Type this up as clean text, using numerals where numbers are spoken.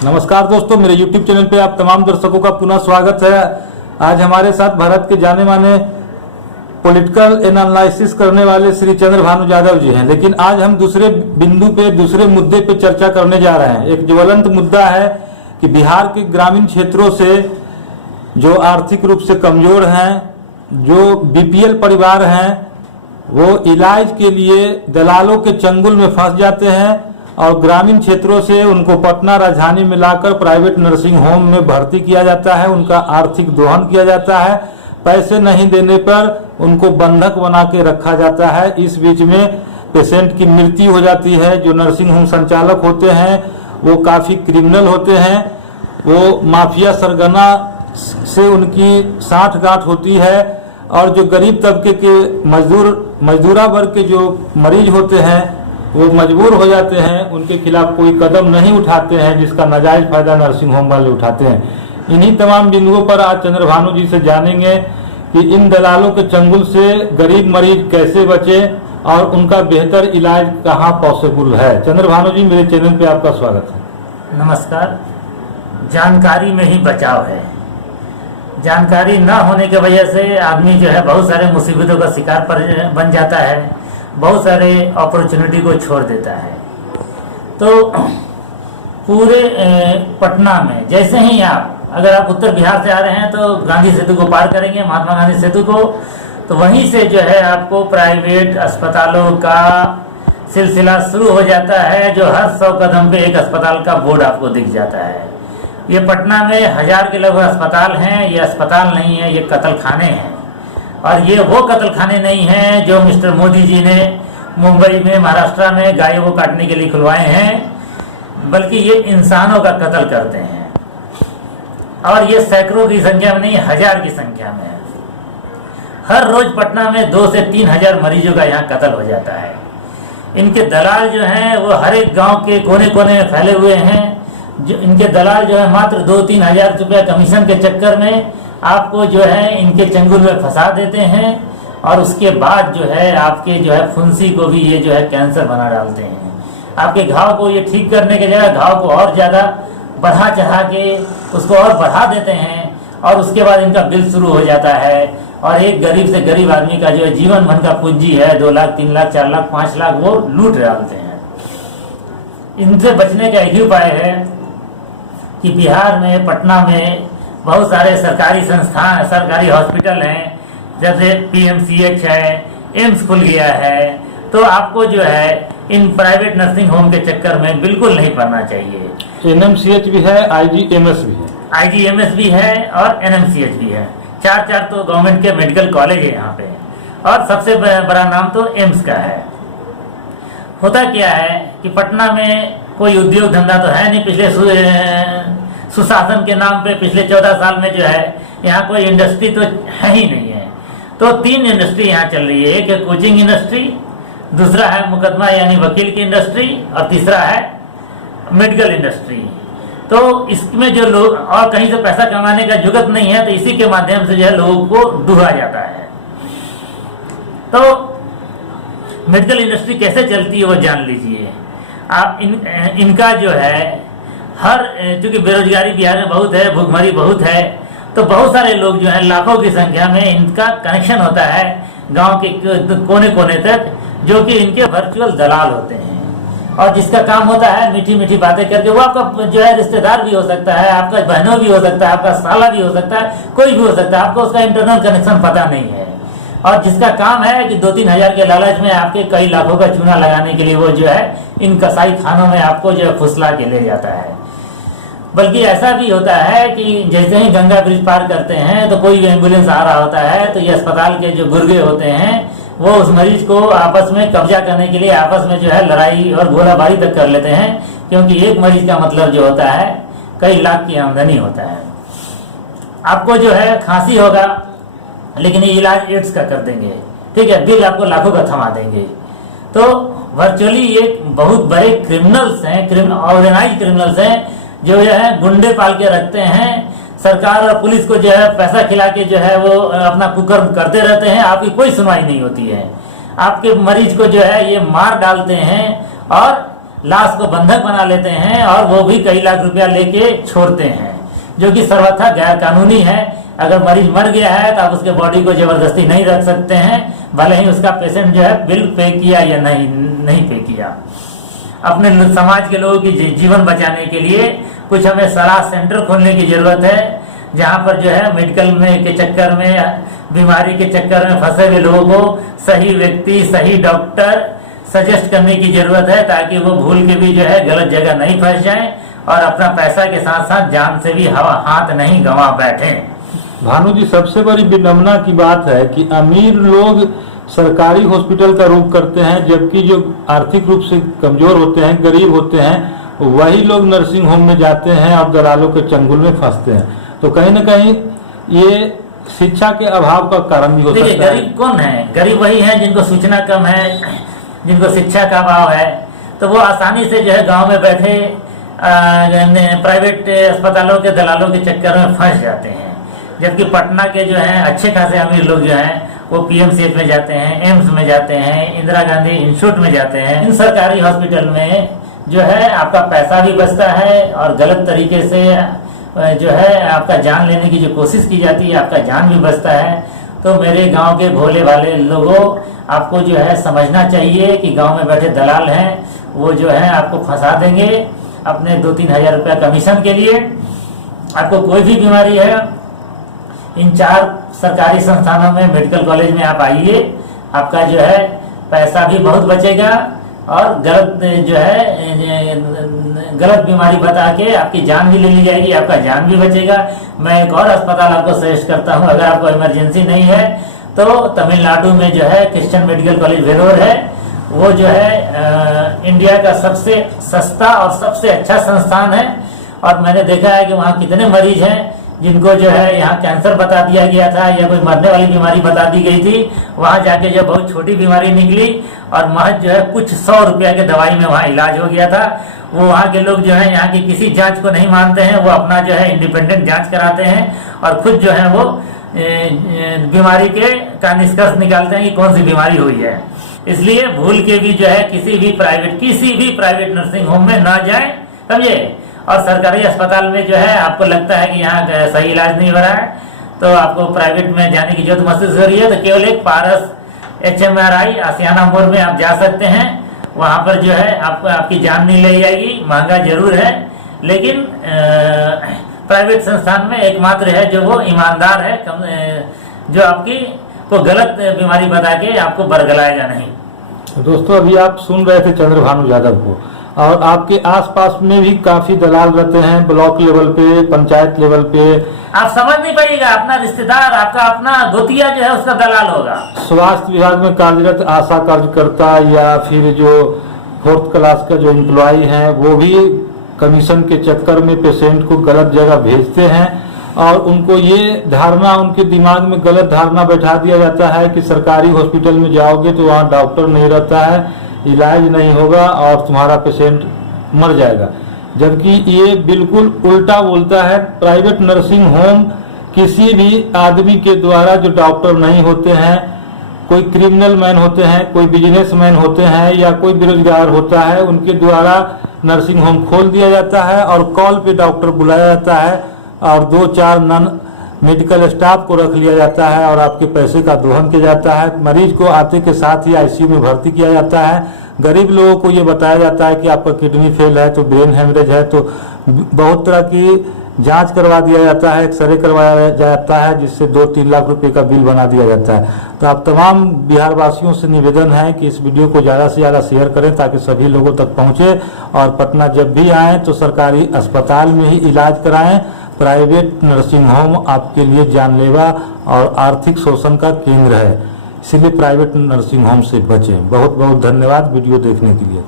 नमस्कार दोस्तों, मेरे YouTube चैनल पे आप तमाम दर्शकों का पुनः स्वागत है। आज हमारे साथ भारत के जाने माने पॉलिटिकल एनालिसिस करने वाले श्री चंद्रभानु यादव जी हैं। लेकिन आज हम दूसरे बिंदु पे, दूसरे मुद्दे पे चर्चा करने जा रहे हैं। एक ज्वलंत मुद्दा है कि बिहार के ग्रामीण क्षेत्रों से जो आर्थिक रूप से कमजोर हैं, जो बीपीएल परिवार हैं, वो इलाज के लिए दलालों के चंगुल में फंस जाते हैं और ग्रामीण क्षेत्रों से उनको पटना राजधानी में लाकर प्राइवेट नर्सिंग होम में भर्ती किया जाता है। उनका आर्थिक दोहन किया जाता है। पैसे नहीं देने पर उनको बंधक बना के रखा जाता है। इस बीच में पेशेंट की मृत्यु हो जाती है। जो नर्सिंग होम संचालक होते हैं वो काफी क्रिमिनल होते हैं। वो माफिया सरगना से उनकी साठगांठ होती है और जो गरीब तबके के मजदूरा वर्ग के जो मरीज होते हैं वो मजबूर हो जाते हैं। उनके खिलाफ कोई कदम नहीं उठाते हैं, जिसका नाजायज फायदा नर्सिंग होम वाले उठाते हैं। इन्हीं तमाम बिंदुओं पर आज चंद्रभानु जी से जानेंगे कि इन दलालों के चंगुल से गरीब मरीज कैसे बचे और उनका बेहतर इलाज कहाँ पॉसिबल है। चंद्रभानु जी, मेरे चैनल पे आपका स्वागत है। नमस्कार। जानकारी में ही बचाव है। जानकारी न होने की वजह से आदमी जो है बहुत सारे मुसीबतों का शिकार बन जाता है, बहुत सारे अपॉर्चुनिटी को छोड़ देता है। तो पूरे पटना में जैसे ही अगर आप उत्तर बिहार से आ रहे हैं तो गांधी सेतु को पार करेंगे, महात्मा गांधी सेतु को, तो वहीं से जो है आपको प्राइवेट अस्पतालों का सिलसिला शुरू हो जाता है। जो हर 100 कदम पे एक अस्पताल का बोर्ड आपको दिख जाता है। ये पटना में 1000 के लगभग अस्पताल हैं। ये अस्पताल नहीं है, ये कत्ल खाने हैं। और ये वो कत्ल खाने नहीं हैं जो मिस्टर मोदी जी ने मुंबई में, महाराष्ट्र में गायों को काटने के लिए खुलवाए हैं, बल्कि ये इंसानों का कत्ल करते हैं। और ये सैकड़ों की संख्या में नहीं, 1000 की संख्या में है। हर रोज पटना में 2 से 3 हजार मरीजों का यहाँ कत्ल हो जाता है। इनके दलाल जो हैं वो हर एक गांव के कोने कोने में फैले हुए हैं। जो इनके दलाल जो है मात्र 2-3 हजार रुपया कमीशन के चक्कर में आपको जो है इनके चंगुल में फंसा देते हैं और उसके बाद जो है आपके जो है फुंसी को भी ये जो है कैंसर बना डालते हैं। आपके घाव को ये ठीक करने के जगह घाव को और ज़्यादा बढ़ा चढ़ा के उसको और बढ़ा देते हैं और उसके बाद इनका बिल शुरू हो जाता है। और एक गरीब से गरीब आदमी का जो है जीवन भर का पूंजी है 2 लाख, 3 लाख, 4 लाख, 5 लाख वो लूट डालते हैं। इनसे बचने का एक ही उपाय है कि बिहार में, पटना में बहुत सारे सरकारी संस्थान, सरकारी हॉस्पिटल हैं, जैसे पीएमसीएच है, एम्स खुल गया है। तो आपको जो है इन प्राइवेट नर्सिंग होम के चक्कर में बिल्कुल नहीं पड़ना चाहिए। एनएमसीएच भी है, आईजीएमएस भी है। आईजीएमएस भी है और एनएमसीएच भी है। 4 तो गवर्नमेंट के मेडिकल कॉलेज है यहाँ पे। और सबसे बड़ा नाम तो एम्स का है। होता क्या है कि पटना में कोई उद्योग धंधा तो है नहीं। पिछले सुशासन के नाम पे पिछले 14 साल में जो है यहाँ कोई इंडस्ट्री तो है ही नहीं है। तो 3 इंडस्ट्री यहाँ चल रही है। एक है कोचिंग इंडस्ट्री, दूसरा है मुकदमा यानी वकील की इंडस्ट्री और तीसरा है मेडिकल इंडस्ट्री। तो इसमें जो लोग और कहीं से पैसा कमाने का जुगत नहीं है, तो इसी के माध्यम से जो है लोगों को डूबा जाता है। तो मेडिकल इंडस्ट्री कैसे चलती है वो जान लीजिए आप। इनका जो है चूंकि बेरोजगारी बिहार में बहुत है, भूखमरी बहुत है, तो बहुत सारे लोग जो है लाखों की संख्या में इनका कनेक्शन होता है गांव के कोने कोने तक, जो कि इनके वर्चुअल दलाल होते हैं। और जिसका काम होता है मीठी मीठी बातें करके, वो आपका जो है रिश्तेदार भी हो सकता है, आपका बहनों भी हो सकता है, आपका साला भी हो सकता है, कोई भी हो सकता है, आपको उसका इंटरनल कनेक्शन पता नहीं है। और जिसका काम है कि 2-3 हजार के लालच में आपके कई लाखों का चूना लगाने के लिए वो जो है इन कसाई खानों में आपको जो है फुसला के ले जाता है। बल्कि ऐसा भी होता है कि जैसे ही गंगा ब्रिज पार करते हैं तो कोई एम्बुलेंस आ रहा होता है, तो ये अस्पताल के जो गुर्गे होते हैं वो उस मरीज को आपस में कब्जा करने के लिए आपस में जो है लड़ाई और गोलाबारी तक कर लेते हैं, क्योंकि एक मरीज का मतलब जो होता है कई लाख की आमदनी होता है। आपको जो है खांसी होगा लेकिन ये इलाज एड्स का कर देंगे, ठीक है, बिल आपको लाखों का थमा देंगे। तो वर्चुअली ये बहुत बड़े क्रिमिनल्स हैं, ऑर्गेनाइज क्रिमिनल्स हैं, जो है गुंडे पाल के रखते हैं। सरकार और पुलिस को जो है पैसा खिला के जो है वो अपना कुकर्म करते रहते हैं। आपकी कोई सुनवाई नहीं होती है। आपके मरीज को जो है ये मार डालते हैं और लाश को बंधक बना लेते हैं और वो भी कई लाख रुपया लेके छोड़ते हैं, जो कि सर्वथा गैर कानूनी है। अगर मरीज मर गया है तो आप उसके बॉडी को जबरदस्ती नहीं रख सकते हैं, भले ही उसका पेशेंट जो है बिल पे किया या नहीं पे किया। अपने समाज के लोगों की जीवन बचाने के लिए कुछ हमें सलाह सेंटर खोलने की जरूरत है, जहां पर जो है मेडिकल में के चक्कर में, बीमारी के चक्कर में फंसे हुए लोगों को सही व्यक्ति, सही डॉक्टर सजेस्ट करने की जरूरत है, ताकि वो भूल के भी जो है गलत जगह नहीं फंस जाएं और अपना पैसा के साथ साथ जान से भी हाथ नहीं गंवा बैठे। भानु जी, सबसे बड़ी विडंबना की बात है कि अमीर लोग सरकारी हॉस्पिटल का रुख करते हैं, जबकि जो आर्थिक रूप से कमजोर होते हैं, गरीब होते हैं, वही लोग नर्सिंग होम में जाते हैं और दलालों के चंगुल में फंसते हैं। तो कहीं न कहीं ये शिक्षा के अभाव का कारण भी हो सकता है। गरीब कौन है? गरीब वही है जिनको सूचना कम है, जिनको शिक्षा का अभाव है, तो वो आसानी से जो है गांव में बैठे प्राइवेट अस्पतालों के दलालों के चक्कर में फंस जाते हैं। जबकि पटना के जो हैं अच्छे खासे अमीर लोग जो हैं वो पीएमसीएच में जाते हैं, एम्स में जाते हैं, इंदिरा गांधी इंस्टीट्यूट में जाते हैं। इन सरकारी हॉस्पिटल में जो है आपका पैसा भी बचता है और गलत तरीके से जो है आपका जान लेने की जो कोशिश की जाती है, आपका जान भी बचता है। तो मेरे गांव के भोले भाले लोगों, आपको जो है समझना चाहिए कि गांव में बैठे दलाल हैं, वो जो है आपको फंसा देंगे अपने 2-3 हजार रुपया कमीशन के लिए। आपको कोई भी बीमारी है, इन 4 सरकारी संस्थानों में, मेडिकल कॉलेज में आप आइए, आपका जो है पैसा भी बहुत बचेगा और गलत जो है गलत बीमारी बता के आपकी जान भी ले ली जाएगी, आपका जान भी बचेगा। मैं एक और अस्पताल आपको सजेस्ट करता हूं, अगर आपको इमरजेंसी नहीं है तो तमिलनाडु में जो है क्रिश्चियन मेडिकल कॉलेज वेलोर है, वो जो है इंडिया का सबसे सस्ता और सबसे अच्छा संस्थान है। और मैंने देखा है कि वहाँ कितने मरीज हैं जिनको जो है यहाँ कैंसर बता दिया गया था या कोई मरने वाली बीमारी बता दी गई थी, वहाँ जाके जो बहुत छोटी बीमारी निकली और महज जो है कुछ 100 रुपया के दवाई में वहाँ इलाज हो गया था। वो वहाँ के लोग जो है यहाँ की किसी जांच को नहीं मानते हैं, वो अपना जो है इंडिपेंडेंट जांच कराते हैं और खुद जो है वो बीमारी का निष्कर्ष निकालते हैं कि कौन सी बीमारी हुई है। इसलिए भूल के भी जो है किसी भी प्राइवेट नर्सिंग होम में ना जाए, समझे। और सरकारी अस्पताल में जो है आपको लगता है कि यहाँ सही इलाज नहीं हो रहा है, तो आपको प्राइवेट में जाने की जरूरत महसूस हो रही है, तो केवल एक पारस HMRI आसियाना मोड़ में आप जा सकते हैं। वहाँ पर जो है आपकी जान नहीं ली जाएगी, महंगा जरूर है, लेकिन प्राइवेट संस्थान में एकमात्र है जो वो ईमानदार है, जो आपकी को गलत बीमारी बता के आपको बरगलाएगा नहीं। दोस्तों, अभी आप सुन रहे थे चंद्रभानु यादव को, और आपके आसपास में भी काफी दलाल रहते हैं, ब्लॉक लेवल पे, पंचायत लेवल पे। आप समझ नहीं पाइएगा, अपना रिश्तेदार, आपका अपना गोतिया जो है उसका दलाल होगा। स्वास्थ्य विभाग में कार्यरत आशा कार्यकर्ता या फिर जो 4th क्लास का जो एम्प्लॉय है, वो भी कमीशन के चक्कर में पेशेंट को गलत जगह भेजते हैं और उनको ये धारणा, उनके दिमाग में गलत धारणा बैठा दिया जाता है कि सरकारी हॉस्पिटल में जाओगे तो वहाँ डॉक्टर नहीं रहता है, इलाज नहीं होगा और तुम्हारा पेशेंट मर जाएगा। जबकि ये बिल्कुल उल्टा बोलता है। प्राइवेट नर्सिंग होम किसी भी आदमी के द्वारा, जो डॉक्टर नहीं होते हैं, कोई क्रिमिनल मैन होते हैं, कोई बिजनेसमैन होते हैं या कोई बेरोजगार होता है, उनके द्वारा नर्सिंग होम खोल दिया जाता है और कॉल पे डॉक्टर बुलाया जाता है और 2-4 नन मेडिकल स्टाफ को रख लिया जाता है और आपके पैसे का दोहन किया जाता है। मरीज को आते के साथ ही आईसीयू में भर्ती किया जाता है। गरीब लोगों को ये बताया जाता है कि आपका किडनी फेल है, तो ब्रेन हेमरेज है, तो बहुत तरह की जांच करवा दिया जाता है, एक्सरे करवाया जाता है, जिससे 2-3 लाख रुपए का बिल बना दिया जाता है। तो आप तमाम बिहार वासियों से निवेदन है कि इस वीडियो को ज़्यादा से ज़्यादा शेयर करें ताकि सभी लोगों तक पहुँचे और पटना जब भी आएँ तो सरकारी अस्पताल में ही इलाज कराएं। प्राइवेट नर्सिंग होम आपके लिए जानलेवा और आर्थिक शोषण का केंद्र है, इसलिए प्राइवेट नर्सिंग होम से बचें। बहुत बहुत धन्यवाद वीडियो देखने के लिए।